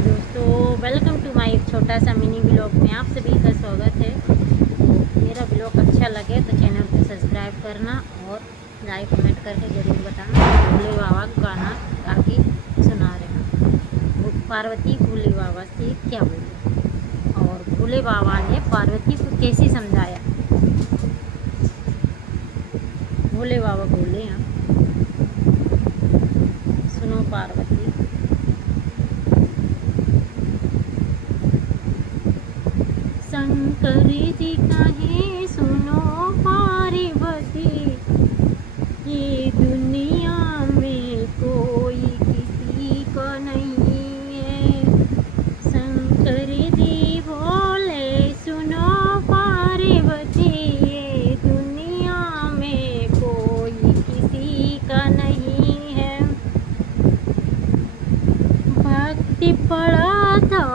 दोस्तों, welcome to my एक छोटा सा मिनी ब्लॉग में आप सभी का स्वागत है। मेरा ब्लॉग अच्छा लगे तो चैनल को सब्सक्राइब करना और लाइक कमेंट करके ज़रूर बताना। भोले बाबा का गाना गा के सुना रहे। पार्वती भोले बाबा से क्या बोले और भोले बाबा ने पार्वती को कैसे समझाया। भोले बाबा बोले हैं, सुनो पार्वती, शंकर जी कहे सुनो पार्वती, ये दुनिया में कोई किसी को नहीं है। शंकर जी बोले सुनो पार्वती, ये दुनिया में कोई किसी का नहीं है। भक्ति पड़ा था